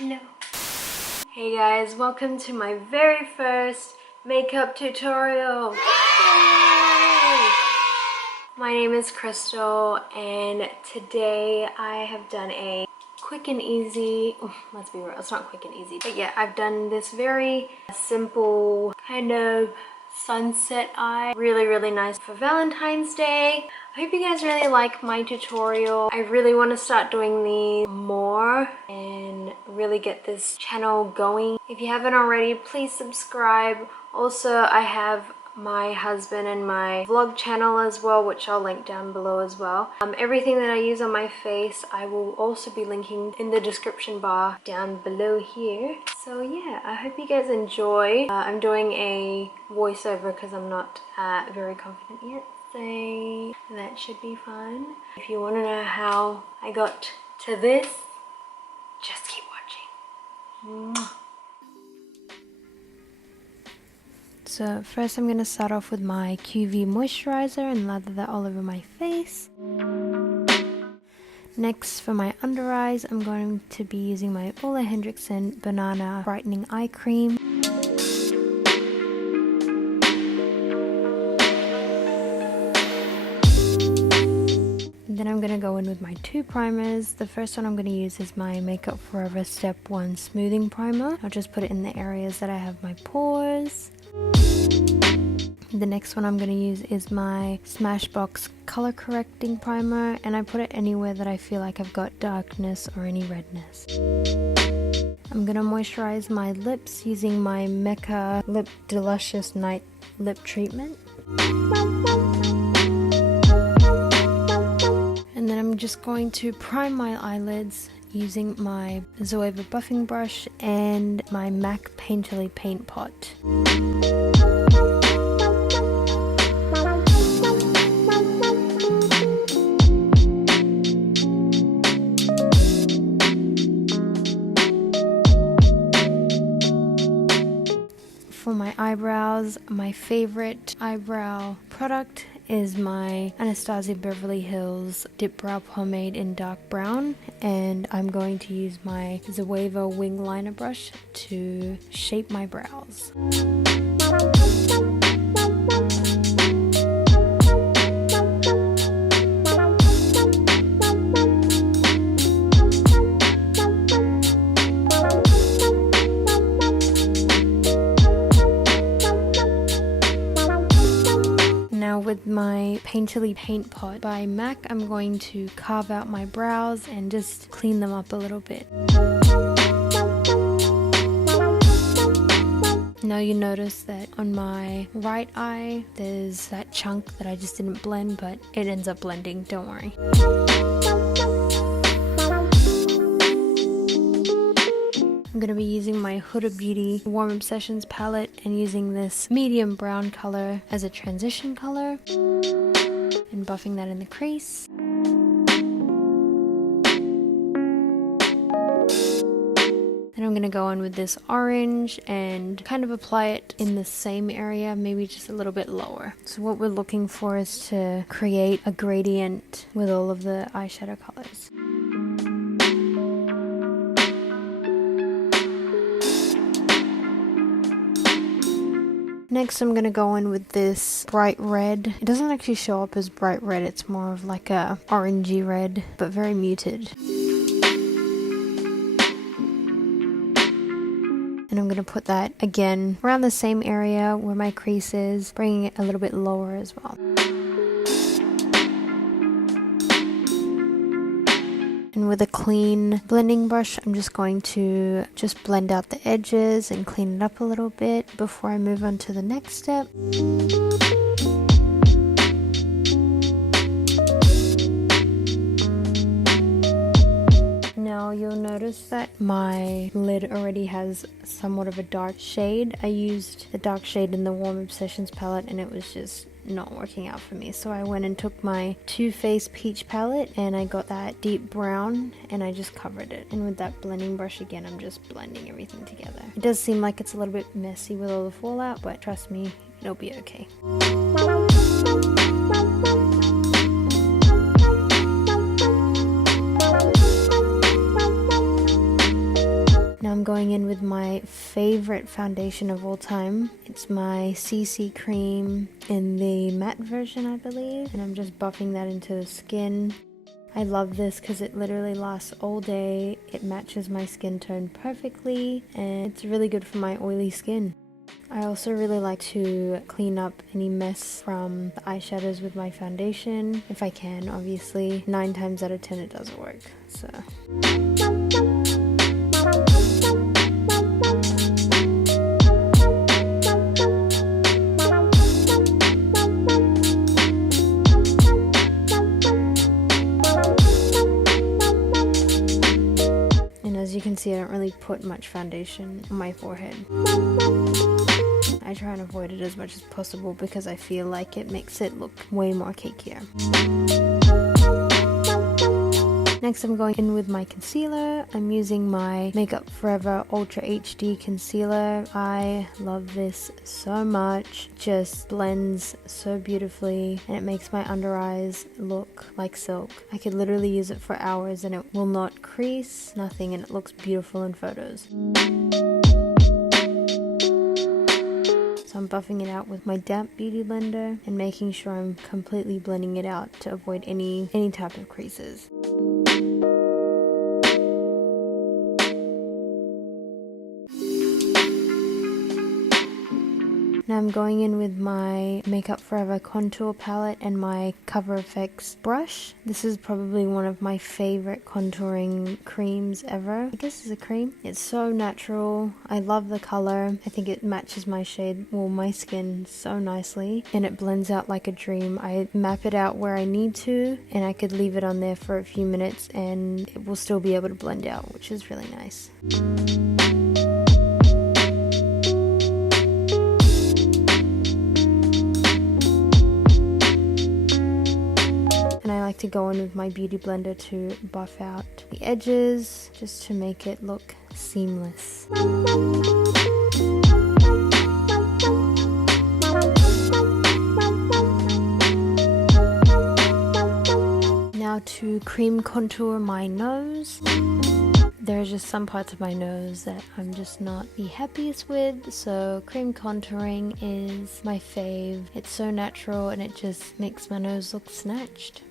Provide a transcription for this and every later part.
Hello. Hey guys, welcome to my very first makeup tutorial. Yay! My name is Krystal and today I have done a quick and easy, let's be real, it's not quick and easy, but yeah, I've done this very simple kind of sunset eye. Really nice for Valentine's Day. I hope you guys really like my tutorial. I really want to start doing these more and really get this channel going. If you haven't already, please subscribe. Also, I have my husband and my vlog channel as well, which I'll link down below as well. Everything that I use on my face I will also be linking in the description bar down below here. So yeah, I hope you guys enjoy. I'm doing a voiceover because I'm not very confident yet, so that should be fun. If you want to know how I got to this, just keep watching. Mwah. So first I'm going to start off with my QV moisturizer and lather that all over my face. Next, for my under eyes, I'm going to be using my Ole Henriksen Banana Brightening Eye Cream. Then I'm going to go in with my two primers. The first one I'm going to use is my Makeup Forever Step 1 Smoothing Primer. I'll just put it in the areas that I have my pores. The next one I'm going to use is my Smashbox Color Correcting Primer, and I put it anywhere that I feel like I've got darkness or any redness. I'm going to moisturize my lips using my Mecca Lip Delicious Night Lip Treatment. And then I'm just going to prime my eyelids using my Zoeva buffing brush and my MAC Painterly Paint Pot. For my eyebrows, my favorite eyebrow product is my Anastasia Beverly Hills Dip Brow Pomade in dark brown, and I'm going to use my Zoeva wing liner brush to shape my brows. With my Painterly Paint Pot by MAC, I'm going to carve out my brows and just clean them up a little bit. Now you notice that on my right eye there's that chunk that I just didn't blend, but it ends up blending, don't worry. I'm going to be using my Huda Beauty Warm Obsessions palette and using this medium brown color as a transition color and buffing that in the crease. Then I'm going to go in with this orange and kind of apply it in the same area, maybe just a little bit lower. So what we're looking for is to create a gradient with all of the eyeshadow colors. Next I'm going to go in with this bright red. It doesn't actually show up as bright red, it's more of like a orangey red, but very muted. And I'm going to put that again around the same area where my crease is, bringing it a little bit lower as well. And with a clean blending brush, I'm just going to just blend out the edges and clean it up a little bit before I move on to the next step. Now you'll notice that my lid already has somewhat of a dark shade. I used the dark shade in the Warm Obsessions palette and it was just not working out for me, so I went and took my Too Faced Peach palette and I got that deep brown and I just covered it, and with that blending brush again I'm just blending everything together. It does seem like it's a little bit messy with all the fallout, but trust me, it'll be okay. I'm going in with my favorite foundation of all time. It's my CC cream in the matte version, I believe, and I'm just buffing that into the skin. I love this because it literally lasts all day. It matches my skin tone perfectly, and it's really good for my oily skin. I also really like to clean up any mess from the eyeshadows with my foundation, if I can, obviously. 9 times out of 10 it doesn't work, so... As you can see, I don't really put much foundation on my forehead. I try and avoid it as much as possible because I feel like it makes it look way more cakier. Next, I'm going in with my concealer. I'm using my Makeup Forever Ultra HD concealer. I love this so much. Just blends so beautifully and it makes my under eyes look like silk. I could literally use it for hours and it will not crease, nothing, and it looks beautiful in photos. So I'm buffing it out with my damp beauty blender and making sure I'm completely blending it out to avoid any type of creases. Now I'm going in with my Makeup Forever contour palette and my Cover FX brush. This is probably one of my favorite contouring creams ever. I guess it's a cream. It's so natural. I love the color. I think it matches my shade, well, my skin so nicely, and it blends out like a dream. I map it out where I need to, and I could leave it on there for a few minutes and it will still be able to blend out, which is really nice. I like to go in with my beauty blender to buff out the edges just to make it look seamless. Now to cream contour my nose. There are just some parts of my nose that I'm just not the happiest with, so cream contouring is my fave. It's so natural and it just makes my nose look snatched.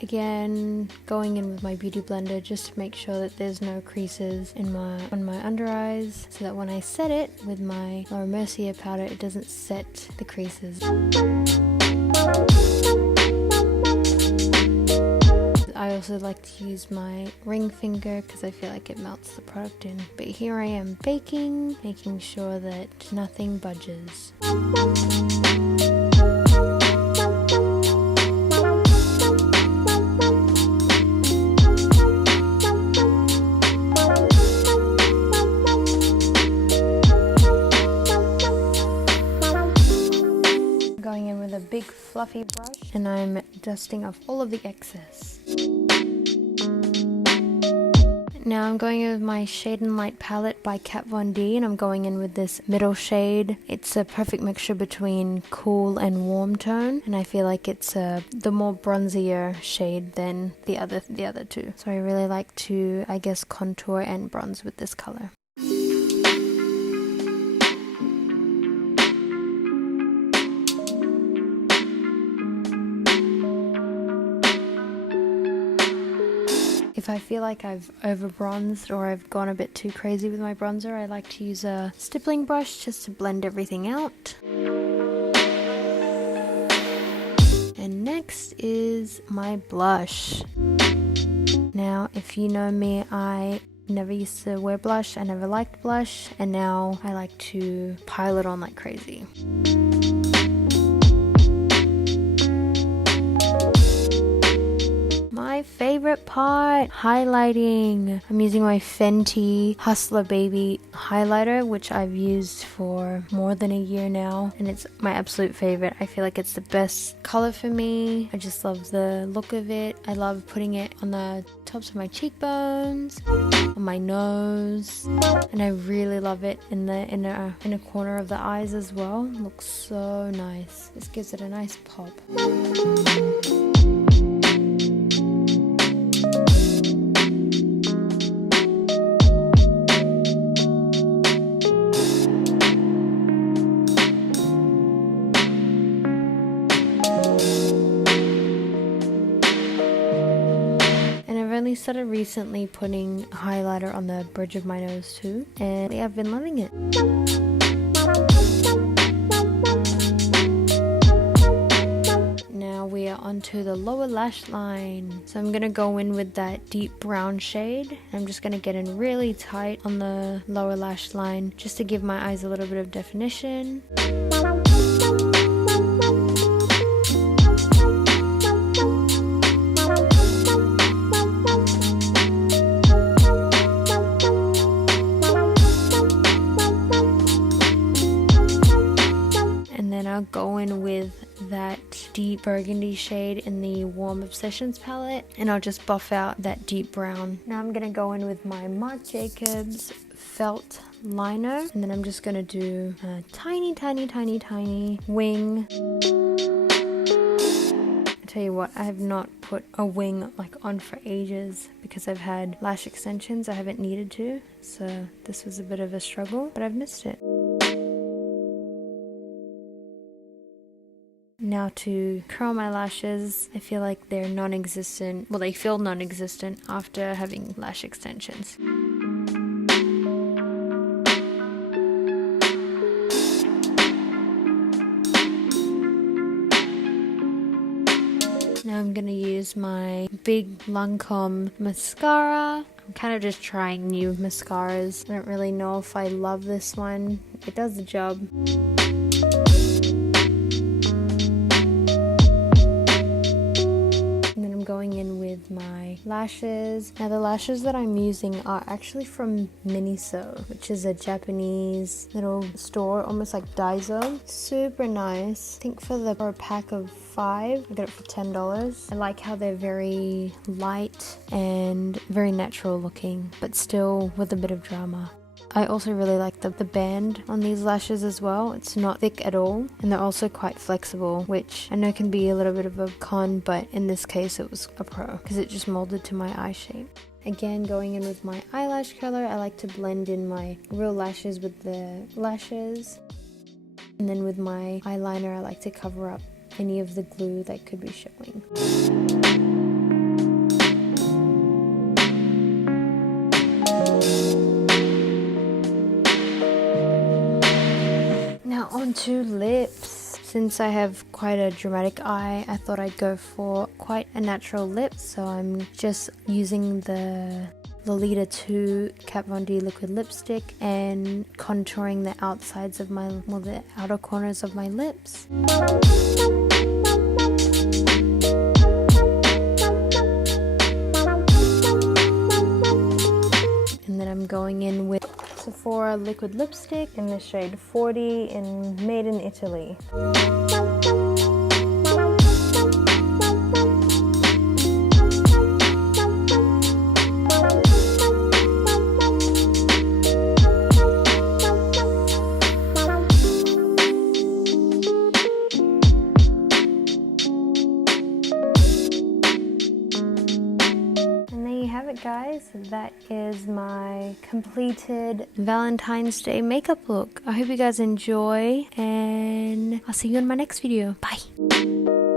Again, going in with my beauty blender just to make sure that there's no creases on my under eyes, so that when I set it with my Laura Mercier powder, it doesn't set the creases. I also like to use my ring finger because I feel like it melts the product in. But here I am baking, making sure that nothing budges. Big fluffy brush and I'm dusting off all of the excess. Now I'm going in with my Shade and Light palette by Kat Von D, and I'm going in with this middle shade. It's a perfect mixture between cool and warm tone, and I feel like it's the more bronzier shade than the other two. So I really like to, I guess, contour and bronze with this color. If I feel like I've over bronzed or I've gone a bit too crazy with my bronzer, I like to use a stippling brush just to blend everything out. And next is my blush. Now, if you know me, I never used to wear blush, I never liked blush, and now I like to pile it on like crazy. My favorite favorite part, highlighting. I'm using my Fenty Hustler Baby highlighter, which I've used for more than a year now, and it's my absolute favorite. I feel like it's the best color for me. I just love the look of it. I love putting it on the tops of my cheekbones, on my nose, and I really love it in the inner corner of the eyes as well. Looks so nice. This gives it a nice pop. I started recently putting highlighter on the bridge of my nose too, and I've been loving it. Now we are onto the lower lash line. So I'm gonna go in with that deep brown shade. I'm just gonna get in really tight on the lower lash line just to give my eyes a little bit of definition. I'll go in with that deep burgundy shade in the Warm Obsessions palette, and I'll just buff out that deep brown. Now I'm gonna go in with my Marc Jacobs felt liner, and then I'm just gonna do a tiny wing. I tell you what, I have not put a wing like on for ages because I've had lash extensions. I haven't needed to, so this was a bit of a struggle, but I've missed it. Now to curl my lashes, I feel like they're non-existent. Well, they feel non-existent after having lash extensions. Now I'm gonna use my big Lancome mascara. I'm kind of just trying new mascaras. I don't really know if I love this one. It does the job. Going in with my lashes. Now the lashes that I'm using are actually from Miniso, which is a Japanese little store, almost like Daiso. Super nice. I think for a pack of 5, I got it for $10. I like how they're very light and very natural looking, but still with a bit of drama. I also really like the band on these lashes as well. It's not thick at all, and they're also quite flexible, which I know can be a little bit of a con, but in this case it was a pro because it just molded to my eye shape. Again, going in with my eyelash curler, I like to blend in my real lashes with the lashes, and then with my eyeliner I like to cover up any of the glue that could be showing. Now onto lips. Since I have quite a dramatic eye, I thought I'd go for quite a natural lip. So I'm just using the Lolita 2 Kat Von D liquid lipstick and contouring the outsides of the outer corners of my lips. And then I'm going in with Sephora liquid lipstick in the shade 40 in Made in Italy. Guys, that is my completed Valentine's Day makeup look. I hope you guys enjoy, and I'll see you in my next video. Bye.